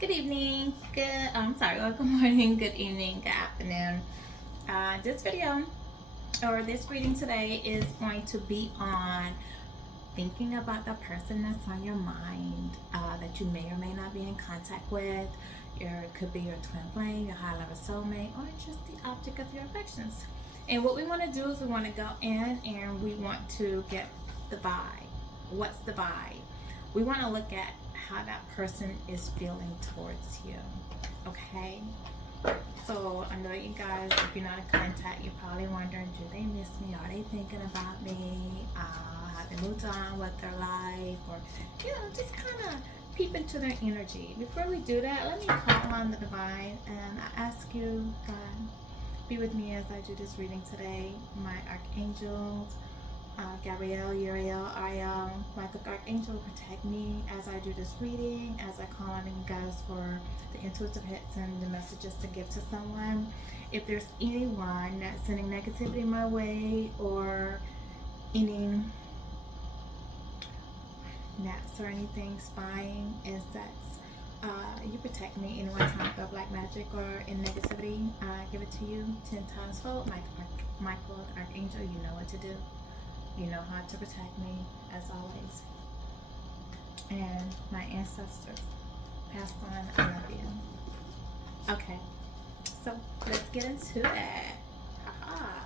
Good evening, good morning, good evening, good afternoon. This video or this reading today is going to be on thinking about the person that's on your mind that you may or may not be in contact with. It could be your twin flame, your high level soulmate, or just the object of your affections. And what we want to do is we want to go in and we want to get the vibe. What's the vibe? We want to look at how that person is feeling towards you. Okay? So I know you guys, if you're not in contact, you're probably wondering, do they miss me? Are they thinking about me? Have they moved on with their life? Or, just kind of peep into their energy. Before we do that, let me call on the divine and I ask you, God, be with me as I do this reading today. My archangels, Gabrielle, Uriel, Ariel, Michael Archangel, protect me as I do this reading, as I call on you guys for the intuitive hits and the messages to give to someone. If there's anyone that's sending negativity my way or any gnats or anything, spying, insects, you protect me. Anyone trying to throw black magic or in negativity, I give it to you 10 times fold. Michael Archangel, you know what to do. You know how to protect me, as always. And my ancestors passed on, I love you. Okay, so let's get into it. Haha.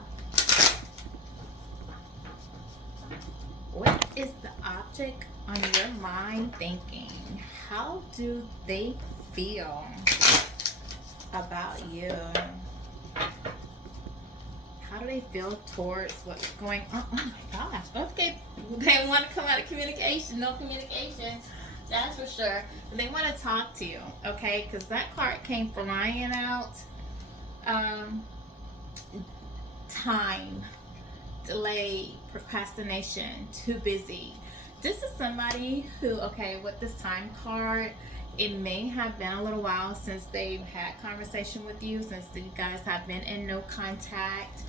What is the object on your mind thinking? How do they feel about you? How do they feel towards what's going on? Oh my gosh. Okay. They want to come out of communication. No communication. That's for sure. They want to talk to you. Okay. Because that card came flying out. Time. Delay. Procrastination. Too busy. This is somebody who, okay, with this time card, it may have been a little while since they've had conversation with you, since you guys have been in no contact.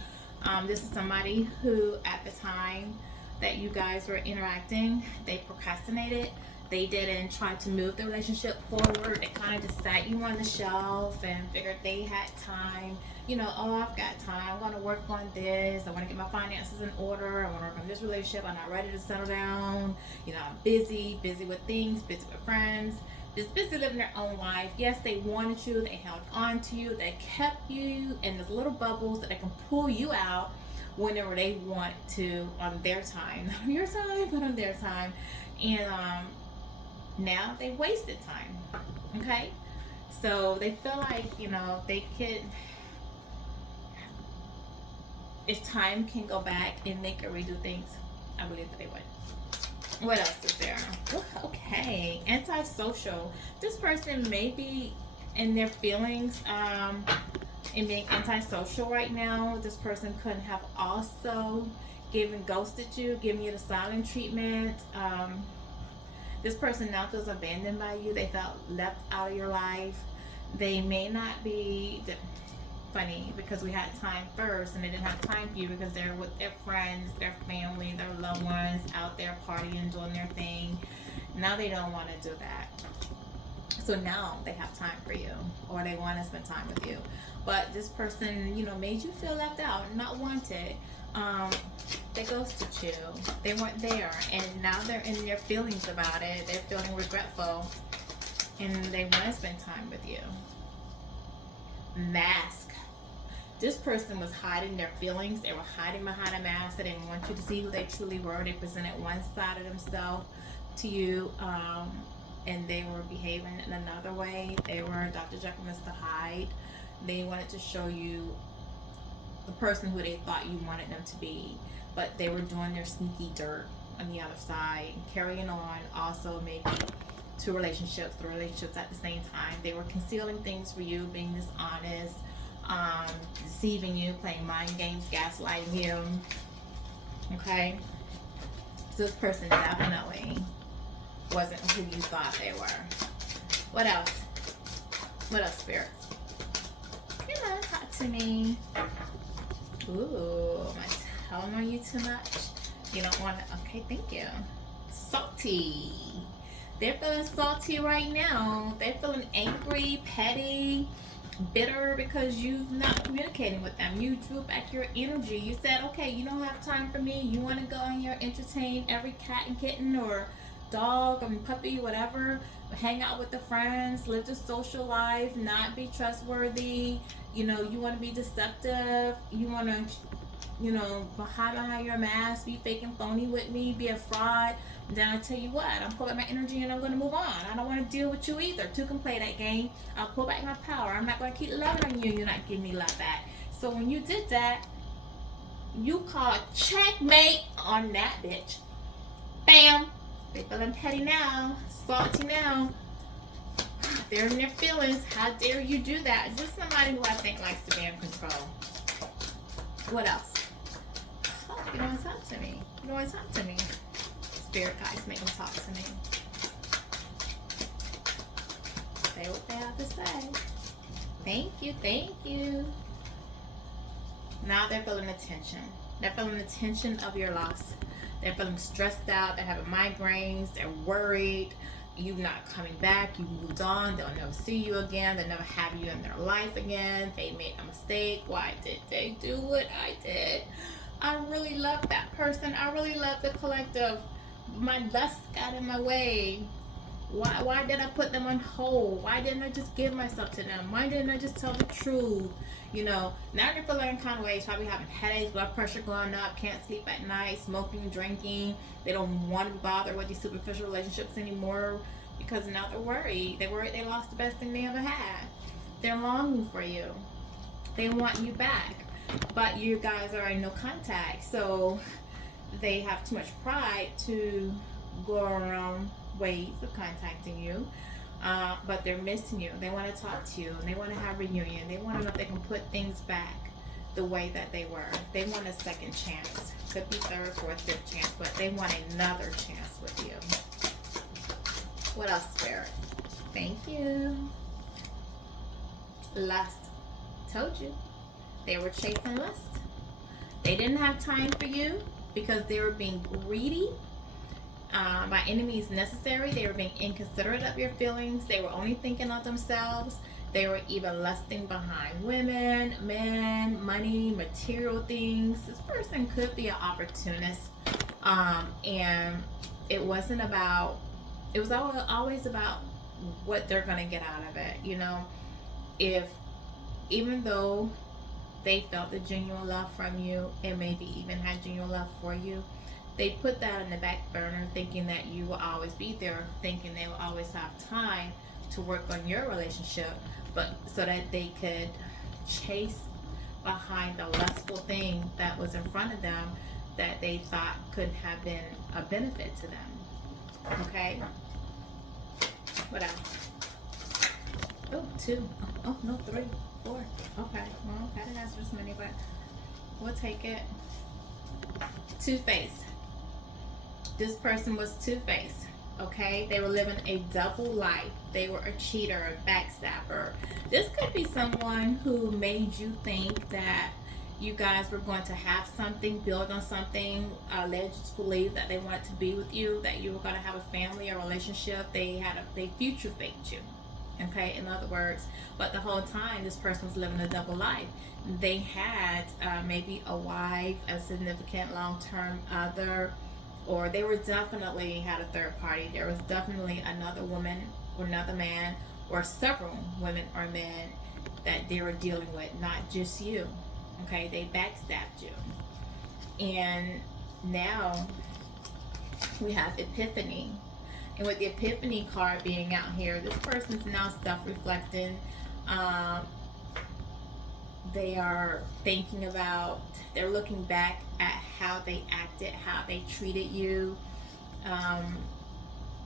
This is somebody who, at the time that you guys were interacting, they procrastinated. They didn't try to move the relationship forward. They kind of just sat you on the shelf and figured they had time. Oh, I've got time. I want to work on this. I want to get my finances in order. I want to work on this relationship. I'm not ready to settle down. I'm busy with things, busy with friends, just busy living their own life. Yes, they wanted you, they held on to you, they kept you in these little bubbles that they can pull you out whenever they want to on their time. Not on your time, but on their time. And now they wasted time. Okay? So they feel like, they could, if time can go back and they could redo things, I believe that they would. What else is there? Okay, antisocial. This person may be in their feelings and being antisocial right now. This person could have also ghosted you, given you the silent treatment. This person now feels abandoned by you. They felt left out of your life. They may not be funny because we had time first and they didn't have time for you because they're with their friends, their family, their loved ones out there partying, doing their thing. Now they don't want to do that. So now they have time for you or they want to spend time with you. But this person, made you feel left out, not wanted. They ghosted you. They weren't there. And now they're in their feelings about it. They're feeling regretful. And they want to spend time with you. Mask. This person was hiding their feelings. They were hiding behind a mask. They didn't want you to see who they truly were. They presented one side of themselves to you, and they were behaving in another way. They were Dr. Jekyll, Mr. Hyde. They wanted to show you the person who they thought you wanted them to be, but they were doing their sneaky dirt on the other side, carrying on also maybe two relationships, three relationships at the same time. They were concealing things for you, being dishonest, deceiving you, playing mind games, gaslighting you. Okay? So this person definitely wasn't who you thought they were. What else? What else, spirits? Come on, talk to me. Ooh, am I telling on you too much? You don't want to. Okay, thank you. Salty. They're feeling salty right now. They're feeling angry petty, bitter because you're not communicating with them. You drew back your energy. You said, okay, you don't have time for me. You want to go in here, entertain every cat and kitten or dog or puppy, whatever. Hang out with the friends, live the social life, not be trustworthy. You know, you want to be deceptive. You want to, you know, behind your mask, be fake and phony with me, be a fraud. Then I tell you what, I'm pulling my energy and I'm going to move on. I don't want to deal with you either. Two can play that game. I'll pull back my power. I'm not going to keep loving on you and you're not giving me love back. So when you did that, you called checkmate on that bitch. Bam. They feeling petty now, salty now. They're in their feelings. How dare you do that? Just somebody who I think likes to be in control. What else? Oh, you don't want to talk to me. You don't want to talk to me. Spirit guides make them talk to me. Say what they have to say. Thank you, thank you. Now they're feeling the tension. They're feeling the tension of your loss. They're feeling stressed out. They're having migraines. They're worried. You're not coming back. You moved on. They'll never see you again. They'll never have you in their life again. They made a mistake. Why did they do what I did? I really love that person. I really love the collective. My lust got in my way. Why did I put them on hold? Why didn't I just give myself to them? Why didn't I just tell the truth? You know, now they're feeling kind of ways, probably having headaches, blood pressure going up, can't sleep at night, smoking, drinking. They don't want to bother with these superficial relationships anymore because now they're worried. They're worried they lost the best thing they ever had. They're longing for you. They want you back. But you guys are in no contact. So they have too much pride to go around ways of contacting you. But they're missing you. They want to talk to you and they want to have a reunion. They want to know if they can put things back the way that they were. They want a second chance. Could be third, fourth, fifth chance, but they want another chance with you. What else, Spirit? Thank you. Lust. Told you. They were chasing lust. They didn't have time for you because they were being greedy. By any means necessary. They were being inconsiderate of your feelings. They were only thinking of themselves. They were even lusting behind women, men, money, material things. This person could be an opportunist. And it wasn't about, it was always about what they're going to get out of it. You know, even though they felt the genuine love from you and maybe even had genuine love for you, they put that in the back burner thinking that you will always be there, thinking they will always have time to work on your relationship, but so that they could chase behind the lustful thing that was in front of them that they thought could have been a benefit to them. Okay? What else? Oh, 2. Oh, no, 3, 4. Okay. Well, I didn't answer this many, but we'll take it. Two-Face. This person was two-faced, okay? They were living a double life. They were a cheater, a backstabber. This could be someone who made you think that you guys were going to have something, build on something, led you to believe that they wanted to be with you, that you were going to have a family or relationship. They future faked you, okay? In other words, but the whole time this person was living a double life. They had maybe a wife, a significant long-term other, or they were definitely had a third party. There was definitely another woman or another man or several women or men that they were dealing with, not just you. Okay, they backstabbed you. And now we have Epiphany. And with the Epiphany card being out here, this person's now self-reflecting. They are thinking about, they're looking back at how they acted, how they treated you.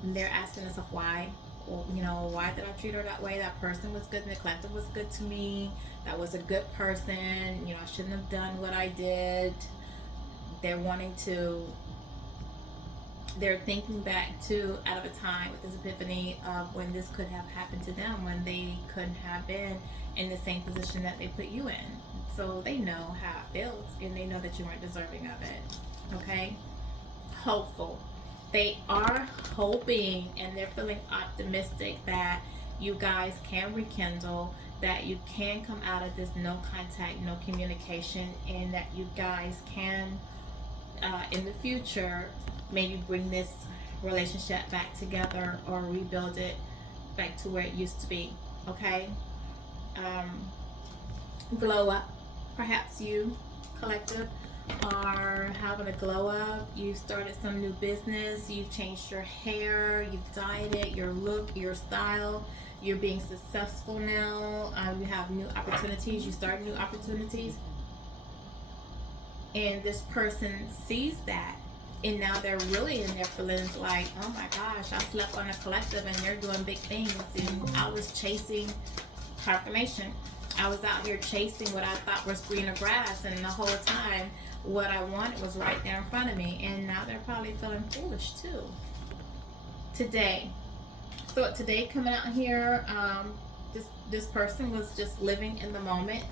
They're asking themselves why. Well, you know, why did I treat her that way? That person was good, and the collective was good to me. That was a good person. You know, I shouldn't have done what I did. They're thinking back to out of a time with this epiphany of when this could have happened to them, when they couldn't have been in the same position that they put you in. So they know how it feels, and they know that you weren't deserving of it. Okay? Hopeful. They are hoping and they're feeling optimistic that you guys can rekindle, that you can come out of this no contact, no communication, and that you guys can, in the future, maybe bring this relationship back together or rebuild it back to where it used to be. Okay? Um, Glow up. Perhaps you, collective, are having a glow up. You started some new business. You've changed your hair. You've dyed it, your look, your style. You're being successful now. You have new opportunities. You start new opportunities. And this person sees that. And now they're really in their feelings like, oh my gosh, I slept on a collective and they're doing big things. And I was chasing confirmation. I was out here chasing what I thought was greener grass, and the whole time what I wanted was right there in front of me. And now they're probably feeling foolish too. Today, so today coming out here, this person was just living in the moment,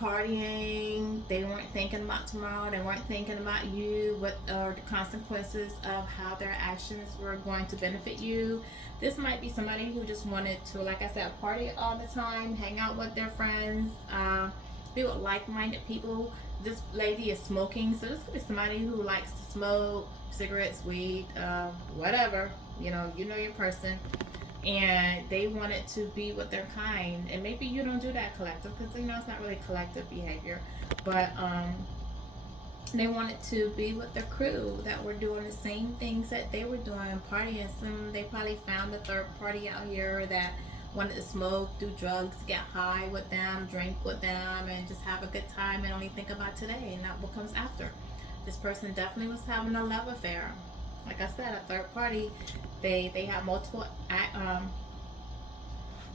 partying. They weren't thinking about tomorrow. They weren't thinking about you, what are the consequences of how their actions were going to benefit you. This might be somebody who just wanted to, like I said, party all the time, hang out with their friends, be with like-minded people. This lady is smoking, so this could be somebody who likes to smoke cigarettes, weed, whatever. You know your person, and they wanted to be with their kind. And maybe you don't do that collective, because it's not really collective behavior, but they wanted to be with the crew that were doing the same things that they were doing, partying. They probably found a third party out here that wanted to smoke, do drugs, get high with them, drink with them, and just have a good time and only think about today and not what comes after. This person definitely was having a love affair. Like I said, a third party. They have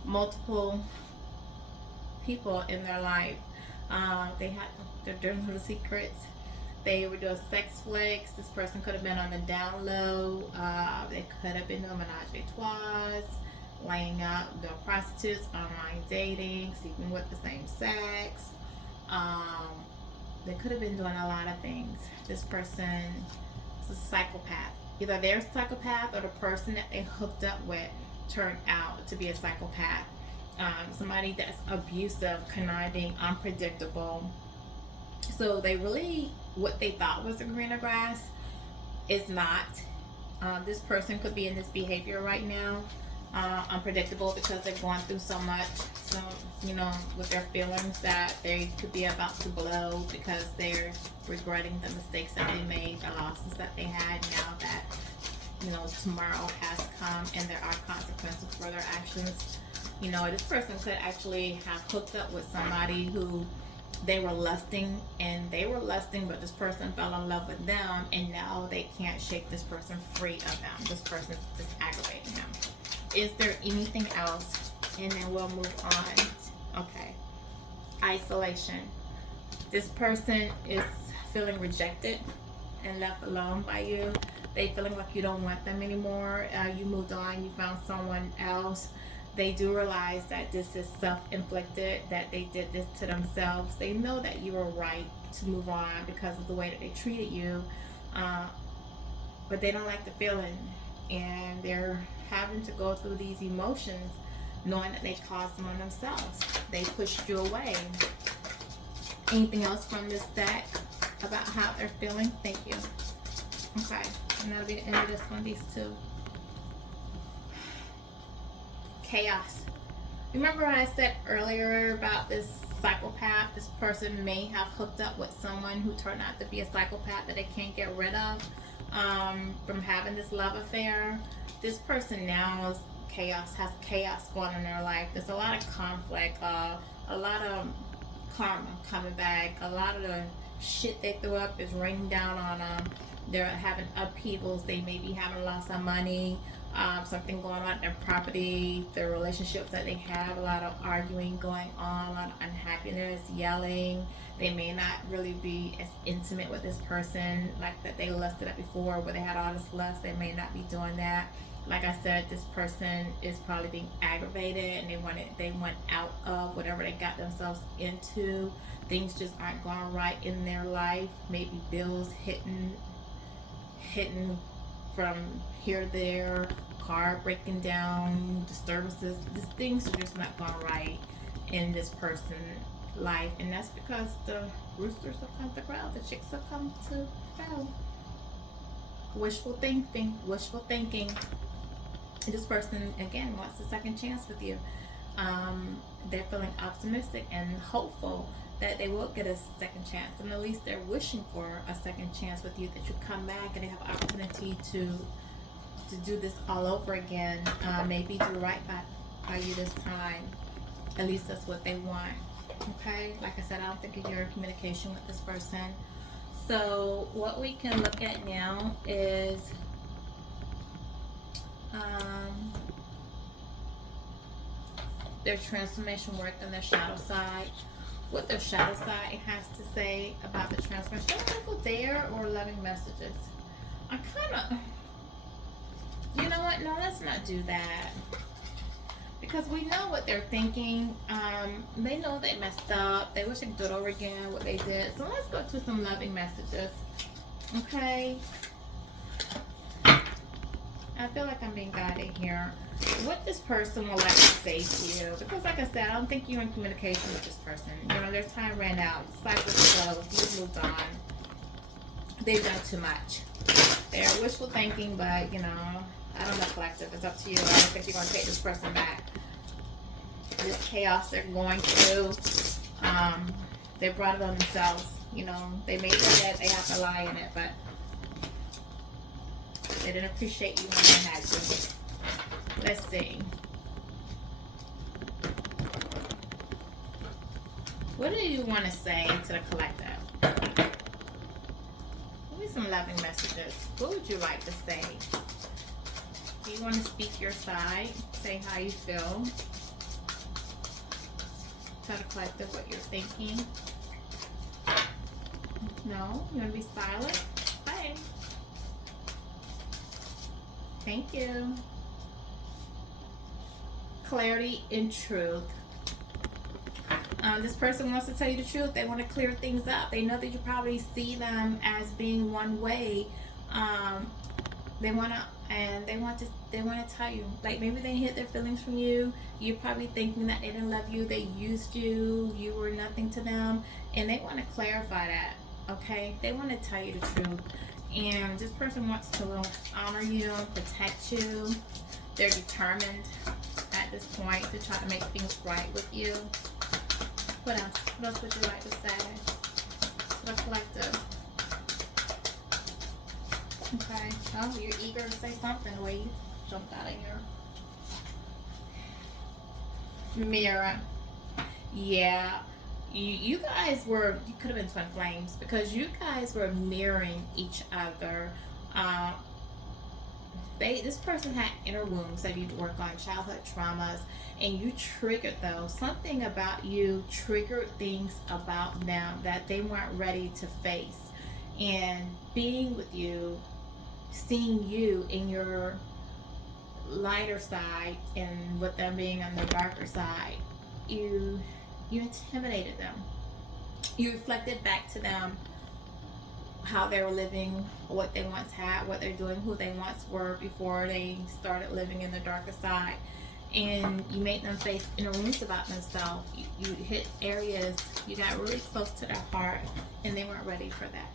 multiple people in their life. They had their dirty little secrets. They were doing sex flicks. This person could have been on the down low. They could have been doing menage a trois, laying out, doing prostitutes, online dating, sleeping with the same sex. They could have been doing a lot of things. This person is a psychopath. Either they're a psychopath or the person that they hooked up with turned out to be a psychopath. Somebody that's abusive, conniving, unpredictable. So they really, what they thought was a greener grass is not. This person could be in this behavior right now, unpredictable, because they're going through so much. So, with their feelings that they could be about to blow because they're regretting the mistakes that they made, the losses that they had. Now that, tomorrow has come and there are consequences for their actions. This person could actually have hooked up with somebody who they were lusting, but this person fell in love with them, and now they can't shake this person free of them. This person is just aggravating them. Is there anything else? And then we'll move on. Okay. Isolation. This person is feeling rejected and left alone by you. They feeling like you don't want them anymore. You moved on. You found someone else. They do realize that this is self-inflicted, that they did this to themselves. They know that you were right to move on because of the way that they treated you, but they don't like the feeling, and they're having to go through these emotions knowing that they caused them on themselves. They pushed you away. Anything else from this deck about how they're feeling? Thank you. Okay, and that'll be the end of this one, these two. Chaos. Remember I said earlier about this psychopath? This person may have hooked up with someone who turned out to be a psychopath that they can't get rid of, from having this love affair. This person now is has chaos going on in their life. There's a lot of conflict, a lot of karma coming back. A lot of the shit they threw up is raining down on them. They're having upheavals. They may be having lost some money, something going on in their property, their relationships that they have, a lot of arguing going on, a lot of unhappiness, yelling. They may not really be as intimate with this person like that they lusted at before, where they had all this lust. They may not be doing that. Like I said, this person is probably being aggravated, and they went out of whatever they got themselves into. Things just aren't going right in their life. Maybe bills hitting from here, there, car breaking down, disturbances. These things are just not going right in this person's life, and that's because the roosters have come to grow, the chicks have come to grow. Wishful thinking, wishful thinking. This person again wants a second chance with you. They're feeling optimistic and hopeful that they will get a second chance, and at least they're wishing for a second chance with you, that you come back and they have opportunity to do this all over again, maybe do right by you this time. At least that's what they want. Okay, like I said, I don't think you're in communication with this person. So what we can look at now is their transformation work and their shadow side. What their shadow side has to say about the transformation. Should I go there or loving messages? I kind of, you know what? No, let's not do that. Because we know what they're thinking. They know they messed up. They wish they could do it over again, what they did. So let's go to some loving messages. Okay? I feel like I'm being guided here. What this person would like to say to you. Because like I said, I don't think you're in communication with this person. You know, their time ran out. It's like with flow. You've moved on. They've done too much. They're wishful thinking, but, you know, I don't know, collective. It's up to you. I don't think you're going to take this person back. This chaos they're going through, they brought it on themselves. You know, they made their bed, they have to lie in it, but they didn't appreciate you when they had to. Let's see. What do you want to say to the collective? Give me some loving messages. What would you like to say? Do you want to speak your side? Say how you feel. Tell the collective what you're thinking. No? You want to be silent? Bye. Thank you. Clarity and truth. This person wants to tell you the truth. They want to clear things up. They know that you probably see them as being one way. They want to tell you, like, maybe they hid their feelings from you. You're probably thinking that they didn't love you, they used you, you were nothing to them, and they want to clarify that. Okay, they want to tell you the truth, and this person wants to honor you, protect you. They're determined at this point to try to make things right with you. What else? What else would you like to say to the collective? Okay. Oh, you're eager to say something the way you jumped out of here. Mirror. Yeah. You guys were, you could have been twin flames, because you guys were mirroring each other. This person had inner wounds that you work on, childhood traumas, and you triggered those. Something about you triggered things about them that they weren't ready to face. And being with you, seeing you in your lighter side and with them being on the darker side, you intimidated them. You reflected back to them how they were living, what they once had, what they're doing, who they once were before they started living in the darker side. And you made them face inner wounds about themselves. You hit areas, you got really close to their heart, and they weren't ready for that.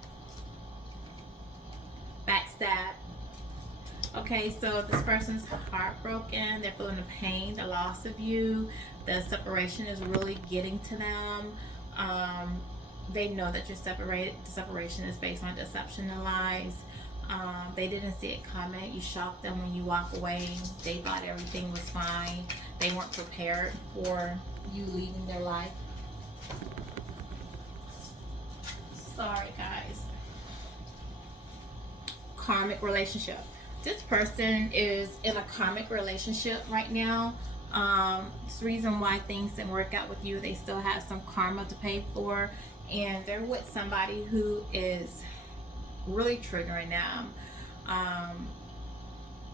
Backstab. Okay, so this person's heartbroken. They're feeling the pain, the loss of you. The separation is really getting to them. They know that you're separated. The separation is based on deception and lies. They didn't see it coming. You shocked them when you walk away. They thought everything was fine. They weren't prepared for you leaving their life. Sorry, guys. Karmic relationship. This person is in a karmic relationship right now. It's the reason why things didn't work out with you. They still have some karma to pay for, and they're with somebody who is really triggering them.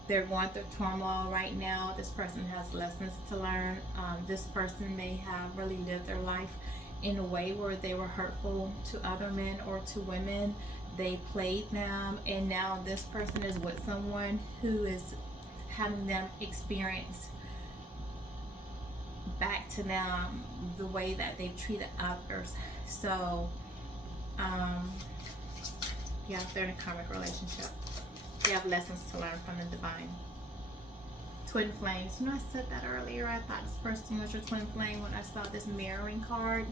They're going through turmoil right now. This person has lessons to learn. This person may have really lived their life in a way where they were hurtful to other men or to women. They played them, and now this person is with someone who is having them experience back to them the way that they've treated others. So, yeah, they're in a karmic relationship. They have lessons to learn from the divine. Twin flames. You know, I said that earlier. I thought this person was your twin flame when I saw this mirroring card.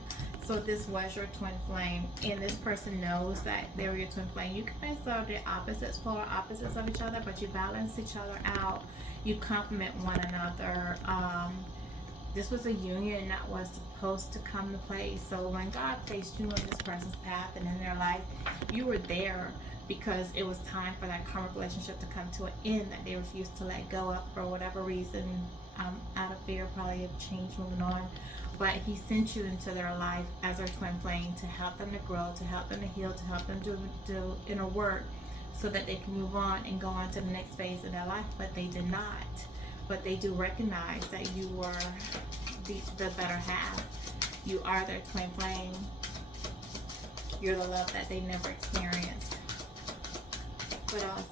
So this was your twin flame, and this person knows that they were your twin flame. You guys are the opposites, polar opposites of each other, but you balance each other out. You complement one another. This was a union that was supposed to come to place. So when God placed you in this person's path and in their life, you were there because it was time for that karmic relationship to come to an end that they refused to let go of for whatever reason, out of fear probably of change, moving on. But he sent you into their life as their twin flame to help them to grow, to help them to heal, to help them to do inner work so that they can move on and go on to the next phase of their life. But they did not. But they do recognize that you were the better half. You are their twin flame. You're the love that they never experienced. What else?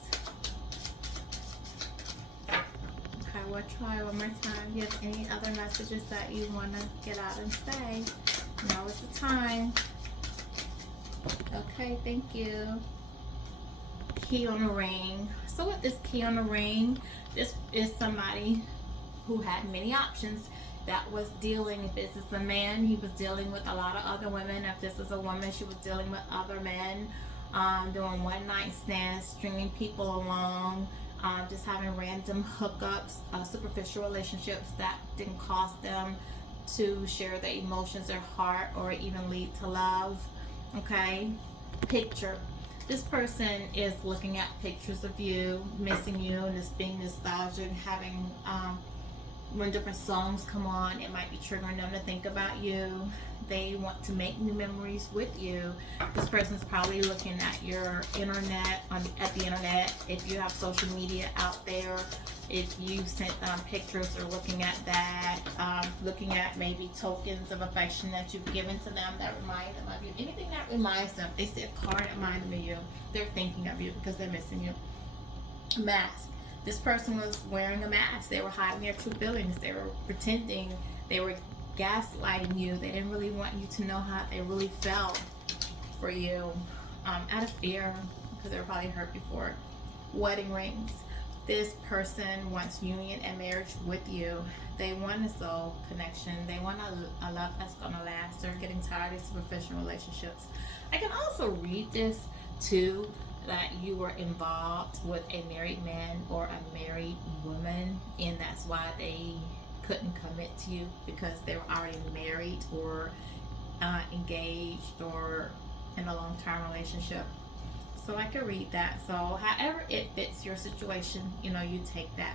Okay, we'll try one more time. Do you have any other messages that you want to get out and say? Now is the time. Okay, thank you. Key on the ring. So with this key on the ring, this is somebody who had many options that was dealing. If this is a man, he was dealing with a lot of other women. If this is a woman, she was dealing with other men, doing one night stands, stringing people along, just having random hookups, superficial relationships that didn't cause them to share their emotions, their heart, or even lead to love. Okay, picture. This person is looking at pictures of you, missing you, and just being nostalgic, having, when different songs come on, it might be triggering them to think about you. They want to make new memories with you. This person's probably looking at your internet, at the internet, if you have social media out there, if you sent them pictures or looking at that, looking at maybe tokens of affection that you've given to them that remind them of you. Anything that reminds them. They see a card that reminds them of you. They're thinking of you because they're missing you. Mask. This person was wearing a mask. They were hiding their true feelings. They were pretending. They were gaslighting you. They didn't really want you to know how they really felt for you, out of fear, because they were probably hurt before. Wedding rings. This person wants union and marriage with you. They want a soul connection. They want a love that's going to last. They're getting tired of superficial relationships. I can also read this too, that you were involved with a married man or a married woman, and that's why they couldn't commit to you because they were already married or engaged or in a long-term relationship. So I could read that. So however it fits your situation, you know, you take that.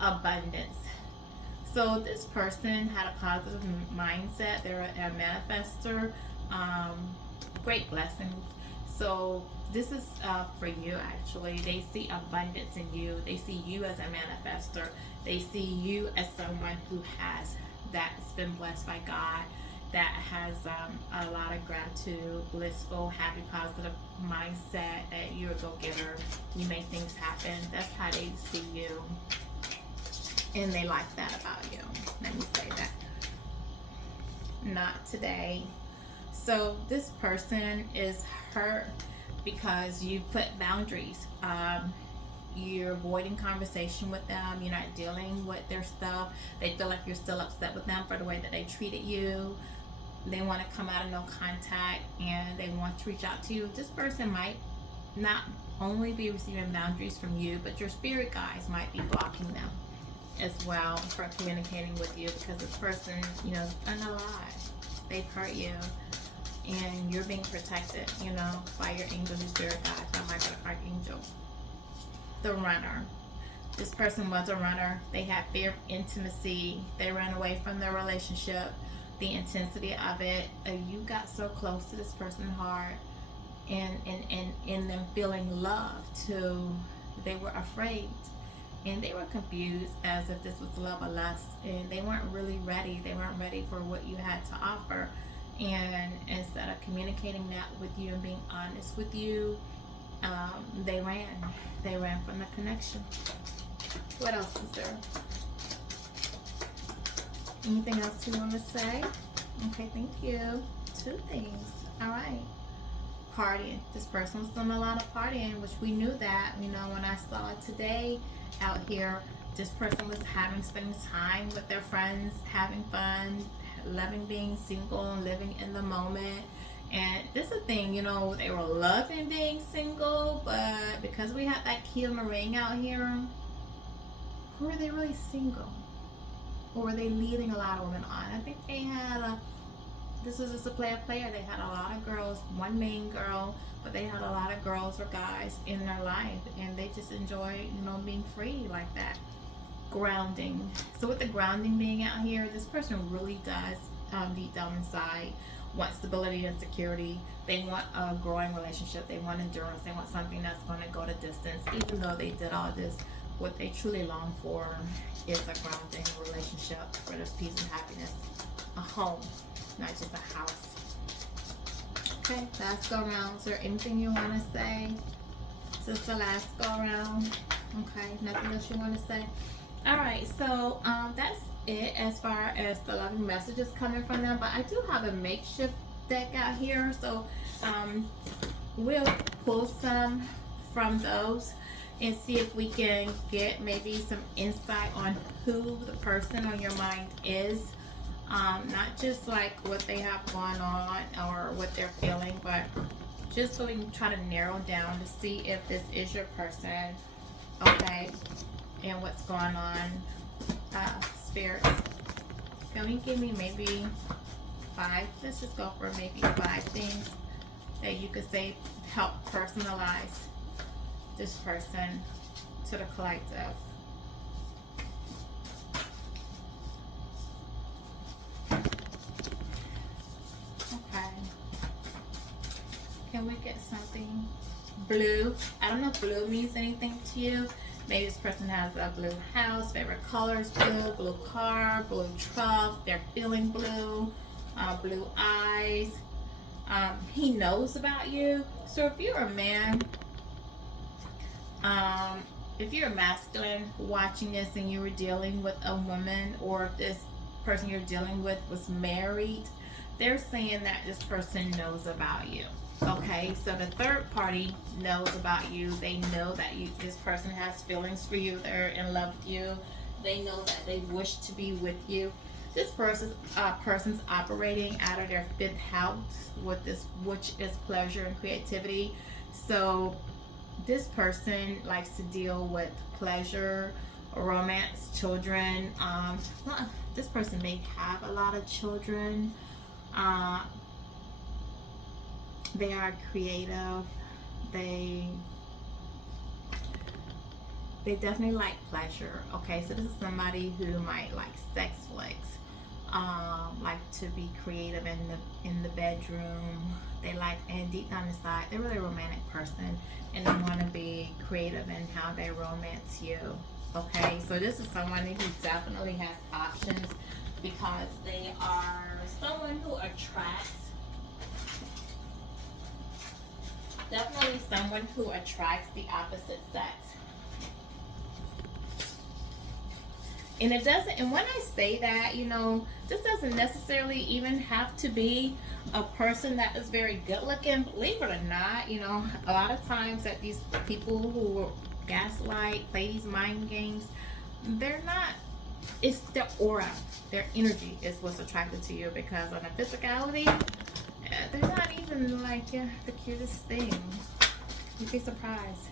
Abundance. So this person had a positive mindset. They're a manifester. Great blessings. So this is for you actually. They see abundance in you. They see you as a manifester. They see you as someone who has, that's been blessed by God, that has a lot of gratitude, blissful, happy, positive mindset, that you're a go-getter. You make things happen. That's how they see you. And they like that about you. Let me say that. Not today. So this person is hurt because you put boundaries. You're avoiding conversation with them. You're not dealing with their stuff. They feel like you're still upset with them for the way that they treated you. They want to come out of no contact and they want to reach out to you. This person might not only be receiving boundaries from you, but your spirit guides might be blocking them as well from communicating with you, because this person, you know, is unalive. They've hurt you and you're being protected, you know, by your angels, your spirit guides, by Michael the Archangel. The runner. This person was a runner. They had fear of intimacy. They ran away from their relationship, the intensity of it. You got so close to this person's heart, and them feeling love too. They were afraid and they were confused as if this was love or lust, and they weren't really ready. They weren't ready for what you had to offer. And instead of communicating that with you and being honest with you, they ran. They ran from the connection. What else is there? Anything else you want to say? Okay, thank you. Two things. All right. Partying. This person was doing a lot of partying, which we knew that. You know, when I saw it today out here, this person was spending time with their friends, having fun, loving being single and living in the moment. And this is the thing, you know, they were loving being single, but because we had that key on the ring out here, who are they really single? Or were they leading a lot of women on? I think they had this was just a player. They had a lot of girls, one main girl, but they had a lot of girls or guys in their life, and they just enjoy, you know, being free like that. Grounding. So with the grounding being out here, this person really does, deep down inside, want stability and security. They want a growing relationship. They want endurance. They want something that's going to go to distance. Even though they did all this, what they truly long for is a grounding relationship where there's peace and happiness, a home, not just a house. Okay, last go around. Is there anything you want to say? This is the last go around. Okay, nothing else you want to say? All right, so that's it as far as the loving messages coming from them. But I do have a makeshift deck out here, so we'll pull some from those and see if we can get maybe some insight on who the person on your mind is. Not just like what they have going on or what they're feeling, but just so we can try to narrow down to see if this is your person, okay, and what's going on. Spirit, can you give me maybe 5? Let's just go for maybe 5 things that you could say help personalize this person to the collective. Okay. Can we get something blue? I don't know if blue means anything to you. Maybe this person has a blue house, favorite color is blue, blue car, blue truck, they're feeling blue, blue eyes. He knows about you. So if you're a man, if you're a masculine watching this and you were dealing with a woman, or if this person you're dealing with was married, they're saying that this person knows about you. Okay, so the third party knows about you. They know that this person has feelings for you. They're in love with you. They know that they wish to be with you. This person's operating out of their 5th house, with this, which is pleasure and creativity. So this person likes to deal with pleasure, romance, children. This person may have a lot of children. They are creative. They definitely like pleasure. Okay, so this is somebody who might like sex flicks, like to be creative in the bedroom. They like, and deep down inside, they're really a romantic person, and they want to be creative in how they romance you. Okay, so this is someone who definitely has options, because they are someone who attracts. Definitely someone who attracts the opposite sex. And it doesn't, and when I say that, you know, this doesn't necessarily even have to be a person that is very good looking. Believe it or not, you know, a lot of times that these people who gaslight, play these mind games, they're not, it's their aura, their energy is what's attracted to you, because on the physicality, they're not even like the cutest thing. You'd be surprised.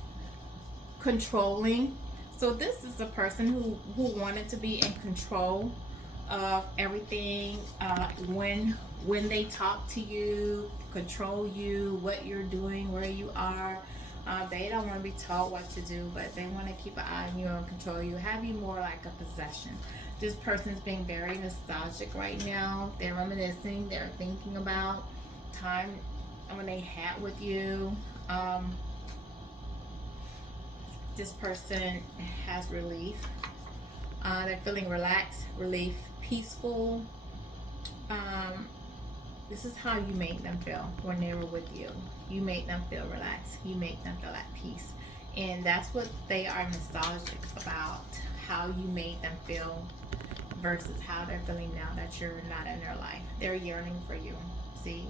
Controlling. So this is a person who wanted to be in control of everything. When they talk to you, control you, what you're doing, where you are. They don't want to be told what to do, but they want to keep an eye on you and control you, have you more like a possession. This person is being very nostalgic right now. They're reminiscing. They're thinking about time when they had with you. This person has relief. They're feeling relaxed, relief, peaceful. This is how you make them feel when they were with you. You make them feel relaxed. You make them feel at peace. And that's what they are nostalgic about, how you made them feel versus how they're feeling now that you're not in their life. They're yearning for you. See?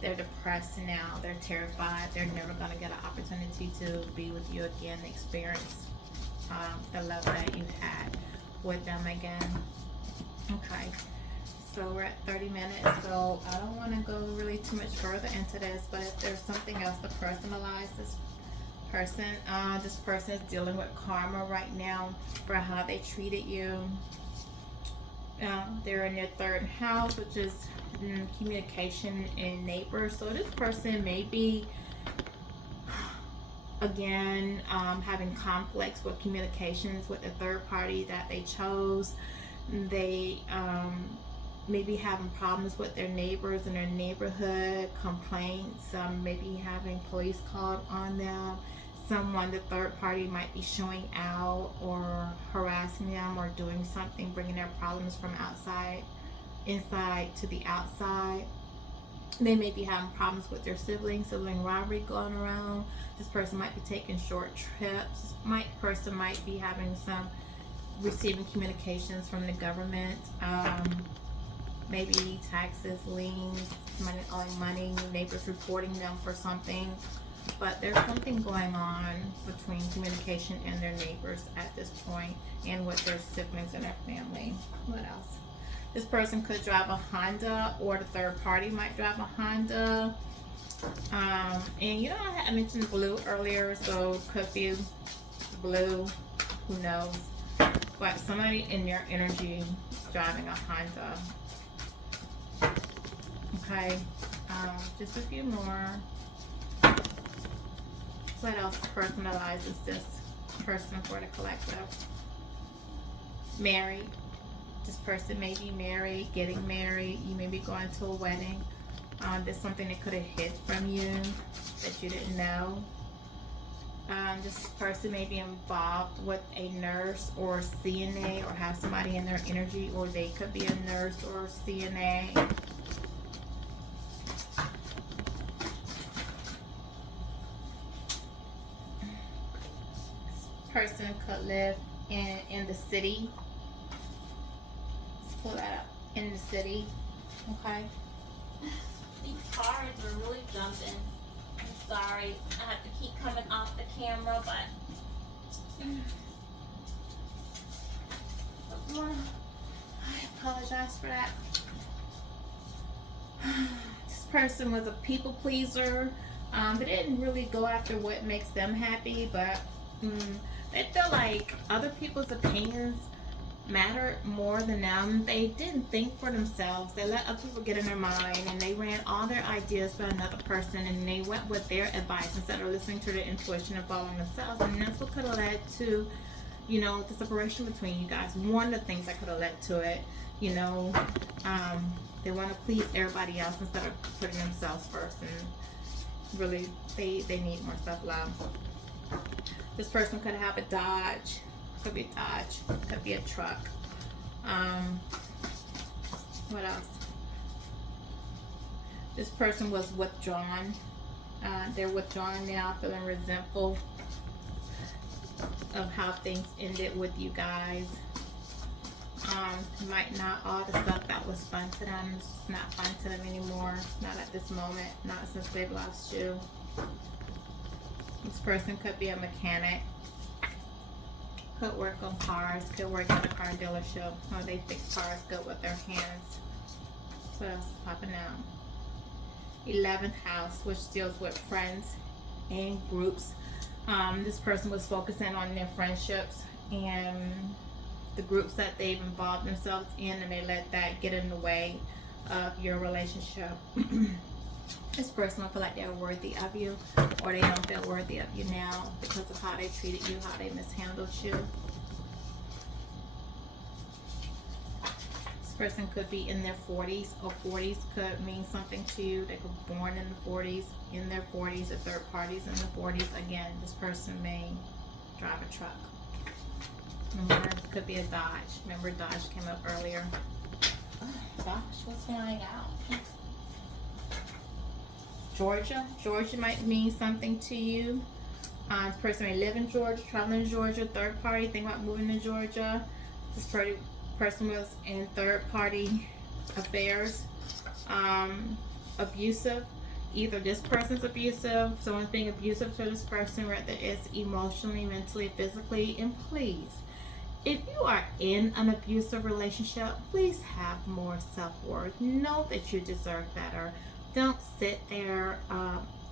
They're depressed now. They're terrified. They're never going to get an opportunity to be with you again, experience the love that you had with them again. Okay. So we're at 30 minutes, so I don't want to go really too much further into this, but if there's something else to personalize this person is dealing with karma right now for how they treated you. They're in their third house, which is communication and neighbors. So this person may be, again, having conflicts with communications with the third party that they chose. They maybe having problems with their neighbors in their neighborhood, complaints, maybe having police called on them. Someone, the third party, might be showing out or harassing them or doing something, bringing their problems from inside to the outside. They may be having problems with their sibling rivalry going around. This person might be taking short trips. Person might be having receiving communications from the government. Maybe taxes, liens, money owing money, neighbors reporting them for something. But there's something going on between communication and their neighbors at this point, and with their siblings and their family. What else? This person could drive a Honda, or the third party might drive a Honda. And you know, I mentioned blue earlier, so could be blue, who knows. But somebody in their energy driving a Honda. Okay, just a few more. What else personalizes this person for the collective? Married. This person may be married, getting married. You may be going to a wedding. There's something that could have hid from you that you didn't know. This person may be involved with a nurse or CNA, or have somebody in their energy, or they could be a nurse or CNA. Person could live in the city. Let's pull that up. In the city. Okay. These cards are really jumping. I'm sorry. I have to keep coming off the camera, but I apologize for that. This person was a people pleaser. They didn't really go after what makes them happy, but they feel like other people's opinions mattered more than them. They didn't think for themselves. They let other people get in their mind, and they ran all their ideas by another person, and they went with their advice instead of listening to their intuition and following themselves. And that's what could have led to, you know, the separation between you guys. One of the things that could have led to it, you know, they want to please everybody else instead of putting themselves first. And really, they need more self-love. This person could have a Dodge. Could be a Dodge. Could be a truck. What else? This person was withdrawn. They're withdrawn now, feeling resentful of how things ended with you guys. Might not all the stuff that was fun to them. It's just not fun to them anymore. Not at this moment. Not since they've lost you. This person could be a mechanic. Could work on cars. Could work at a car dealership. Or they fix cars good with their hands. What else is popping out? 11th house, which deals with friends and groups. This person was focusing on their friendships and the groups that they've involved themselves in, and they let that get in the way of your relationship. This person will feel like they're worthy of you, or they don't feel worthy of you now because of how they treated you, how they mishandled you. This person could be in their 40s, or 40s could mean something to you. They were born in the 40s, in their 40s, or third parties in the 40s. Again, this person may drive a truck. It could be a Dodge. Remember, Dodge came up earlier. Oh, Dodge was flying out. Georgia. Georgia might mean something to you. This person may live in Georgia, travel in Georgia, third party, think about moving to Georgia. This person was in third party affairs. Abusive. Either this person's abusive, someone's being abusive to this person, whether it's emotionally, mentally, physically. And please, if you are in an abusive relationship, please have more self-worth. Know that you deserve better. Don't sit there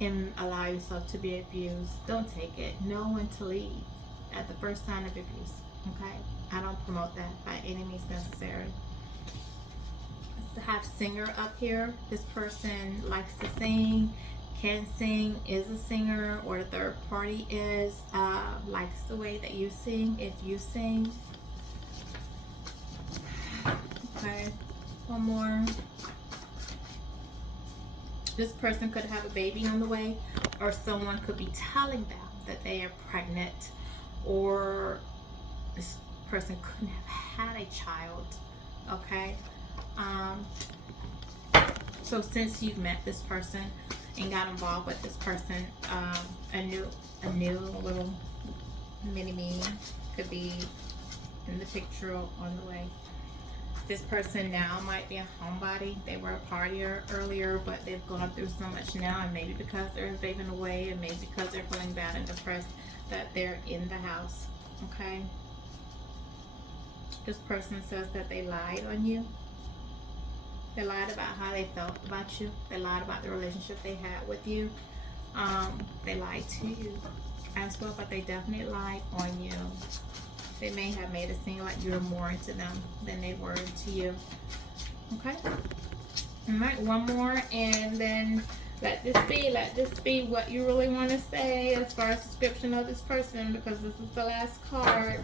and allow yourself to be abused. Don't take it. Know when to leave at the first sign of abuse. Okay? I don't promote that by any means necessary. Let's have singer up here. This person likes to sing, can sing, is a singer, or the third party is, likes the way that you sing if you sing. Okay, one more. This person could have a baby on the way, or someone could be telling them that they are pregnant, or this person couldn't have had a child. Okay, so since you've met this person and got involved with this person, a new little mini me could be in the picture on the way. This person now might be a homebody. They were a partier earlier, but they've gone through so much now, and maybe because they're living away, and maybe because they're feeling bad and depressed, that they're in the house. Okay, this person says that they lied on you. They lied about how they felt about you. They lied about the relationship they had with you. They lied to you as well, but they definitely lied on you. They may have made it seem like you were more into them than they were into you. Okay? Alright, one more, and then let this be what you really want to say as far as description of this person, because this is the last card.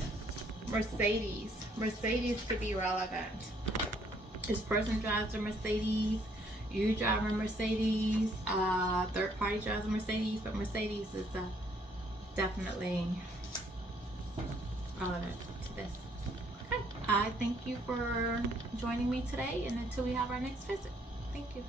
Mercedes. Mercedes could be relevant. This person drives a Mercedes. You drive a Mercedes. Third party drives a Mercedes, but Mercedes is definitely relevant to this. Okay. I thank you for joining me today, and until we have our next visit. Thank you.